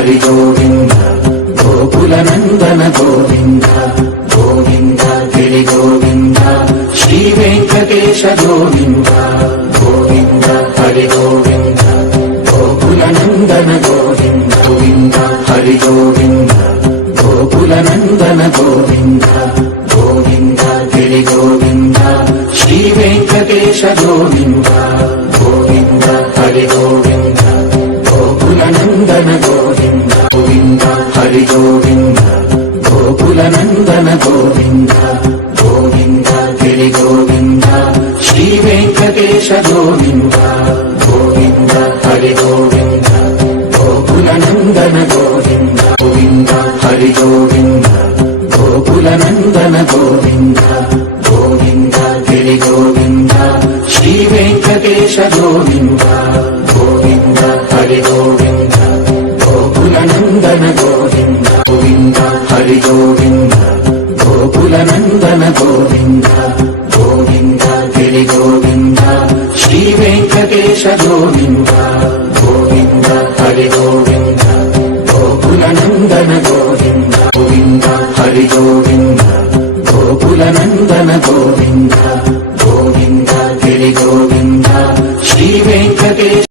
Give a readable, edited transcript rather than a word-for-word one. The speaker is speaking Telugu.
హరి గోవింద గోకుల నందన గోవింద గోవింద గిరి గోవింద శ్రీ వెంకటేశ గోవింద గోవింద హరి గోవింద గోకుల నందన గోవింద గోవింద హరి గోవింద గోకుల నందన గోవింద గోవింద గిరి గోవింద శ్రీ వెంకటేశ గోవింద గోవింద హరి గోవింద గోకుల నందన గోవింద గోవింద హరి గోవింద గోకుల నందన గోవింద గోవింద గిరి గోవింద శ్రీ వెంకటేశ గోవింద గోవింద హరి గోవింద గోకుల నందన గోవింద గోవింద హరి గోవింద గోకుల నందన గోవింద గోవింద గిరి గోవింద శ్రీ వెంకటేశ గోవింద గోవింద హరి గోవింద గోకుల నందన గోవింద గోవింద హరి గోవింద గోకుల నందన గోవింద గోవింద గిరి గోవింద శ్రీ వెంకటేశ గోవింద గోవింద హరి గోవింద గోకుల నందన గోవింద గోవింద హరి గోవింద గోకుల నందన గోవింద గోవింద గిరి గోవింద శ్రీ వెంకటేశ